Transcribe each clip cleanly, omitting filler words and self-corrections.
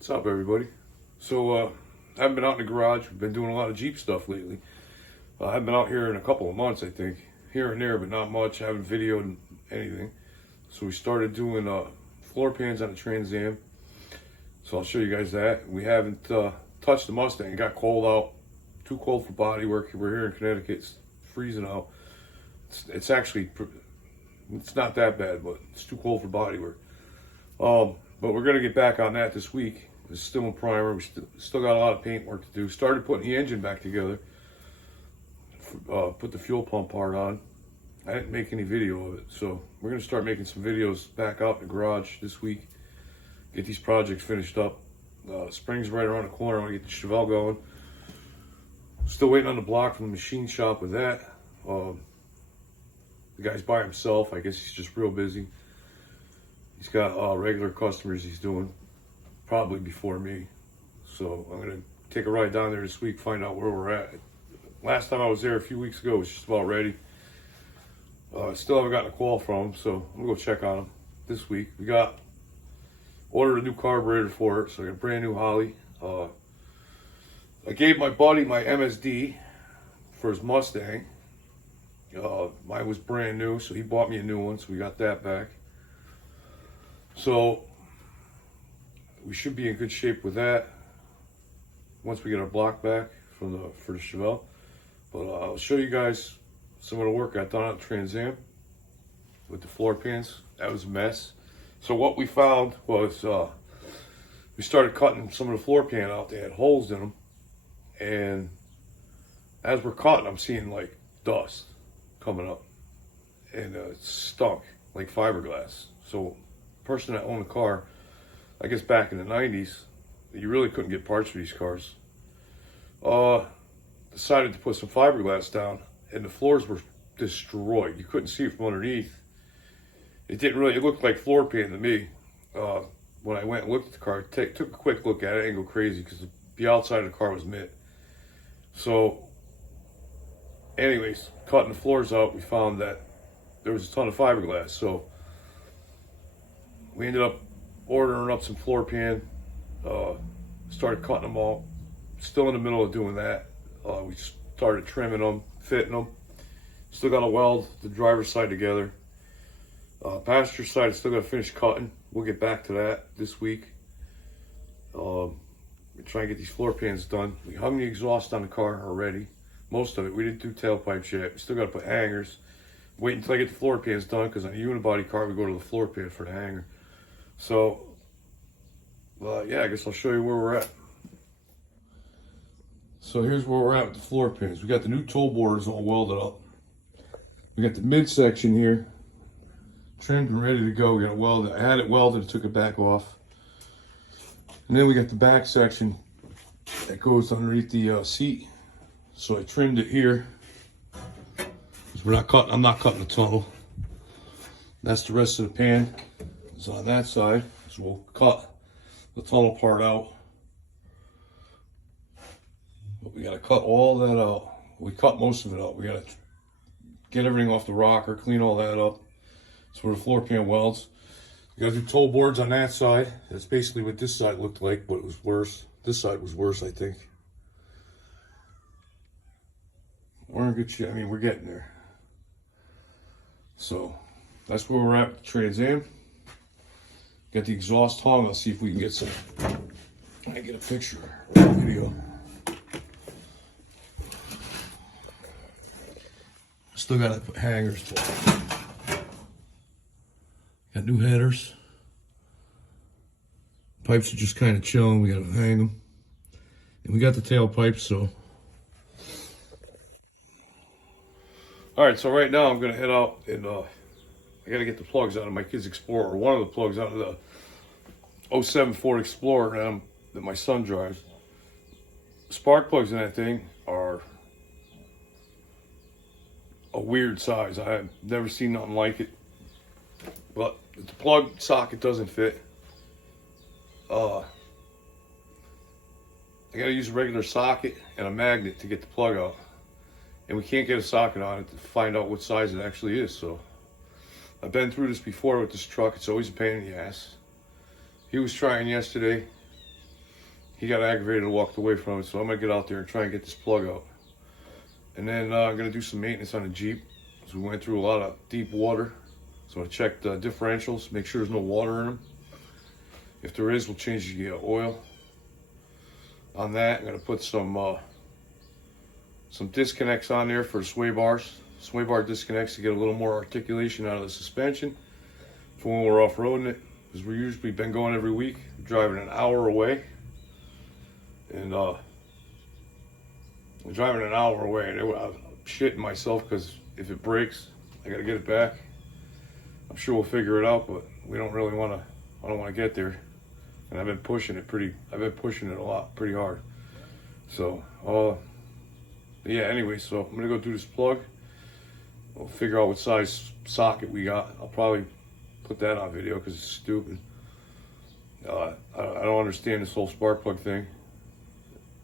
What's up, everybody? So, I haven't been out in the garage. We've been doing a lot of Jeep stuff lately. I haven't been out here in a couple of months, I think. Here and there, but not much. I haven't videoed anything. So we started doing floor pans on the Trans Am. So I'll show you guys that. We haven't touched the Mustang. It got cold out. Too cold for body work. We're here in Connecticut. It's freezing out. It's actually, it's not that bad, but it's too cold for body work. But we're going to get back on that this week. It's still in primer. We still got a lot of paint work to do. Started putting the engine back together. Put the fuel pump part on. I didn't make any video of it. So we're going to start making some videos back out in the garage this week. Get these projects finished up. Spring's right around the corner. I want to get the Chevelle going. Still waiting on the block from the machine shop with that. The guy's by himself. I guess he's just real busy. He's got regular customers he's doing, probably before me. So I'm going to take a ride down there this week, find out where we're at. Last time I was there a few weeks ago, it was just about ready. Still haven't gotten a call from him, so I'm going to go check on him this week. We ordered a new carburetor for it, so I got a brand new Holley. I gave my buddy my MSD for his Mustang. Mine was brand new, so he bought me a new one, so we got that back. So we should be in good shape with that once we get our block back for the Chevelle. But I'll show you guys some of the work I done on the Trans Am with the floor pans. That was a mess. So what we found was we started cutting some of the floor pan out. They had holes in them, and as we're cutting, I'm seeing like dust coming up, and it stunk like fiberglass. So person that owned a car, I guess back in the 90s, you really couldn't get parts for these cars, decided to put some fiberglass down, and the floors were destroyed. You couldn't see it from underneath. It looked like floor pan to me. When I went and looked at the car, took a quick look at it, I didn't go crazy because the outside of the car was mint. So anyways, cutting the floors out, we found that there was a ton of fiberglass. So we ended up ordering up some floor pan, started cutting them all. Still in the middle of doing that. We started trimming them, fitting them. Still got to weld the driver's side together. Passenger side, still got to finish cutting. We'll get back to that this week. We're trying to get these floor pans done. We hung the exhaust on the car already. Most of it. We didn't do tailpipes yet. We still got to put hangers. Wait until I get the floor pans done, because on a unibody car, we go to the floor pan for the hanger. So, yeah, I guess I'll show you where we're at. So here's where we're at with the floor pans. We got the new toe boards all welded up. We got the midsection here trimmed and ready to go. We got to weld it. I had it welded, took it back off. And then we got the back section that goes underneath the seat. So I trimmed it here. I'm not cutting the tunnel. That's the rest of the pan. It's on that side. So we'll cut the tunnel part out. But we got to cut all that out. We cut most of it out. We got to get everything off the rocker, clean all that up. That's where the floor pan welds. We got to do toe boards on that side. That's basically what this side looked like, but it was worse. This side was worse, I think. We're in good shape. I mean, we're getting there. So that's where we're at with the Trans Am. Got the exhaust hung. I'll see if we can get some. I get a picture or a video. Still got to put hangers. Got new headers. Pipes are just kind of chilling. We got to hang them. And we got the tailpipes, so. All right, so right now I'm going to head out and I got to get the plugs out of my kid's Explorer, or one of the plugs out of the 07 Ford Explorer that my son drives. Spark plugs in that thing are a weird size. I have never seen nothing like it. But the plug socket doesn't fit. I got to use a regular socket and a magnet to get the plug out. And we can't get a socket on it to find out what size it actually is. So I've been through this before with this truck. It's always a pain in the ass. He was trying yesterday. he got aggravated and walked away from it. So I'm gonna get out there and try and get this plug out. And then I'm gonna do some maintenance on the Jeep. So we went through a lot of deep water. So I checked the differentials, make sure there's no water in them. If there is, we'll change the oil. On that, I'm gonna put some disconnects on there for the sway bars. Sway bar disconnects to get a little more articulation out of the suspension for when we're off-roading it. Because we're usually been going every week, driving an hour away. And I'm driving an hour away, and I'm shitting myself because if it breaks, I gotta get it back. I'm sure we'll figure it out, but we don't really want to. I don't want to get there, and I've been pushing it a lot, pretty hard. So, yeah. Anyway, so I'm gonna go do this plug. We'll figure out what size socket we got. I'll probably put that on video because it's stupid. I don't understand this whole spark plug thing,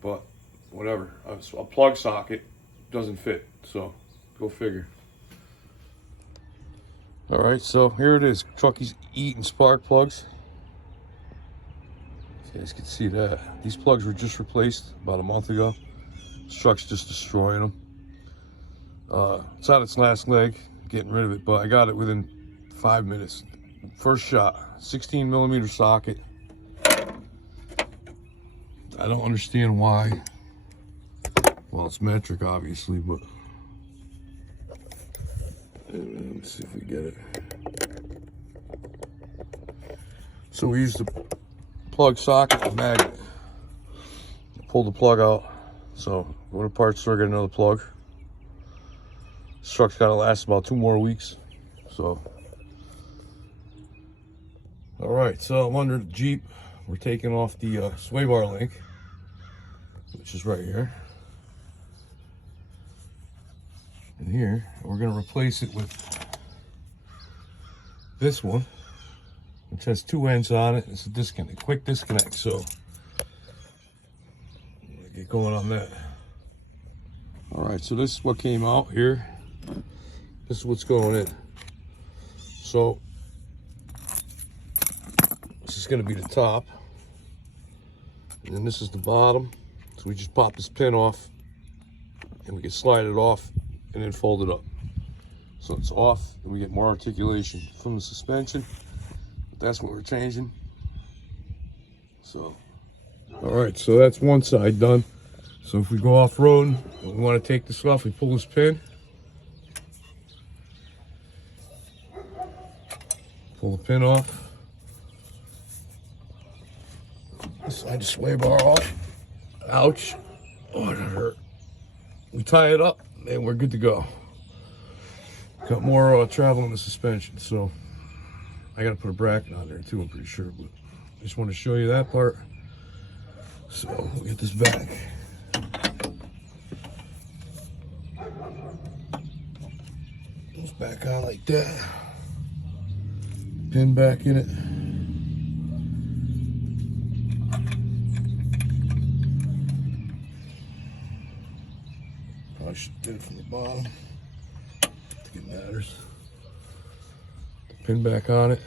but whatever. A plug socket doesn't fit, so go figure. All right, so here it is. Trucky's eating spark plugs. You guys can see that. These plugs were just replaced about a month ago. This truck's just destroying them. It's on its last leg, getting rid of it, but I got it within 5 minutes. First shot, 16 millimeter socket. I don't understand why. Well, it's metric, obviously, but let me see if we get it. So we used the plug socket and magnet. Pull the plug out. So go to parts store, get another plug. This truck's gotta last about 2 more weeks. So, all right. So I'm under the Jeep. We're taking off the sway bar link, which is right here. And here, we're gonna replace it with this one, which has 2 ends on it. It's a disconnect, quick disconnect. So, I'm gonna get going on that. All right, so this is what came out here. This is what's going in. So, this is gonna be the top. And then this is the bottom. So we just pop this pin off and we can slide it off and then fold it up. So it's off and we get more articulation from the suspension. That's what we're changing. So, all right, so that's one side done. So if we go off-road and we want to take this off, we pull this pin. Pull the pin off. Slide the sway bar off. Ouch. Oh, that hurt. We tie it up and we're good to go. Got more travel in the suspension, so I gotta put a bracket on there too, I'm pretty sure, but I just want to show you that part. So we'll get this back. Goes back on like that. Pin back in it. Probably should do it from the bottom. I think it matters. Pin back on it.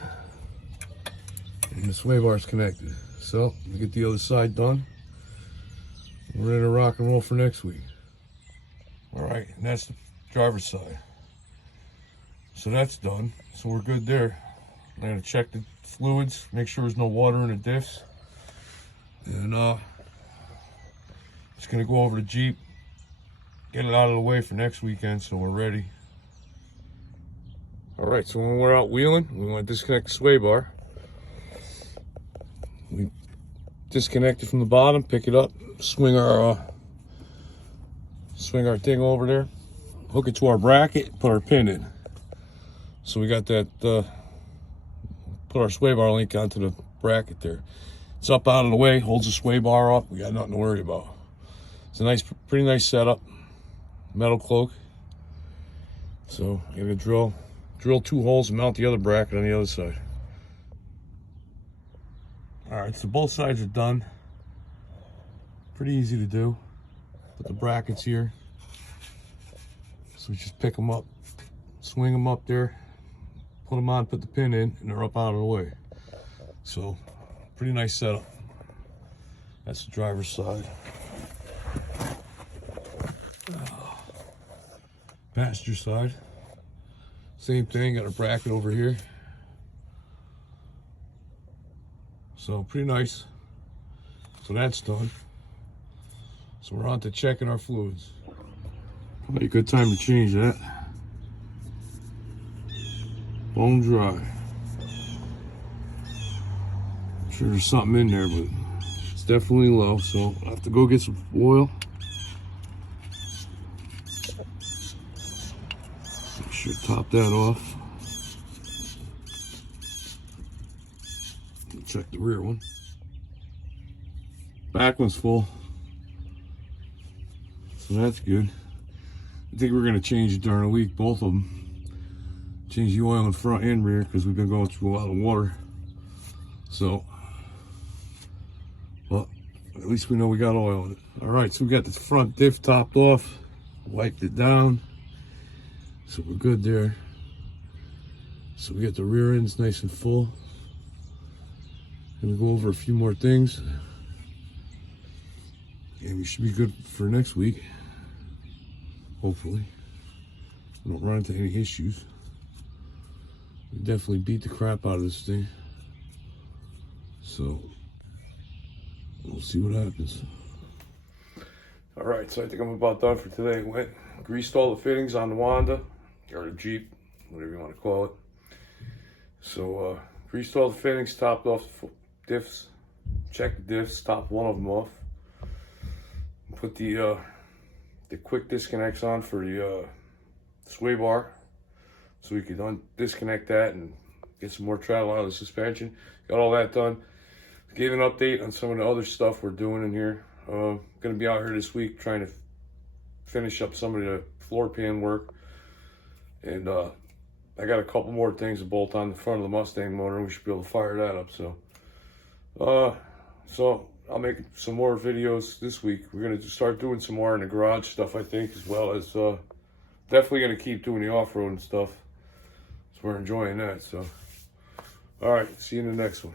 And the sway bar is connected. So we get the other side done. We're ready to rock and roll for next week. All right, and that's the driver's side. So that's done. So we're good there. I'm gonna check the fluids, make sure there's no water in the diffs. And just gonna go over the Jeep, get it out of the way for next weekend so we're ready. All right, so when we're out wheeling, we want to disconnect the sway bar. We disconnect it from the bottom, pick it up, swing our thing over there, hook it to our bracket, put our pin in. So we got that, put our sway bar link onto the bracket there. It's up out of the way, holds the sway bar up. We got nothing to worry about. It's a nice, pretty nice setup. Metal cloak. So I'm gonna drill 2 holes and mount the other bracket on the other side. All right, so both sides are done. Pretty easy to do. Put the brackets here. So we just pick them up, swing them up there, put them on, put the pin in, and they're up out of the way. So pretty nice setup. That's the driver's side. Passenger side. Same thing, got a bracket over here. So pretty nice. So that's done. So we're on to checking our fluids. Probably a good time to change that. Bone dry. I'm sure there's something in there, but it's definitely low, so I'll have to go get some oil. Make sure to top that off. Check the rear one. Back one's full. So that's good. I think we're gonna change it during the week, both of them. Change the oil in front and rear because we've been going through a lot of water. So, well, at least we know we got oil in it. All right, so we got the front diff topped off, wiped it down. So we're good there. So we got the rear ends nice and full. Gonna go over a few more things. And we should be good for next week. Hopefully. We don't run into any issues. We definitely beat the crap out of this thing. So we'll see what happens. All right, so I think I'm about done for today. Went, greased all the fittings on the Wanda, or the Jeep, whatever you want to call it. So greased all the fittings, topped off the diffs, checked the diffs, topped one of them off. Put the quick disconnects on for the sway bar, so we could disconnect that and get some more travel out of the suspension. Got all that done. Gave an update on some of the other stuff we're doing in here. Gonna be out here this week trying to finish up some of the floor pan work, and I got a couple more things to bolt on the front of the Mustang motor, and we should be able to fire that up. So I'll make some more videos this week. We're gonna start doing some more in the garage stuff, I think, as well as definitely gonna keep doing the off-road and stuff. So we're enjoying that. So, all right, see you in the next one.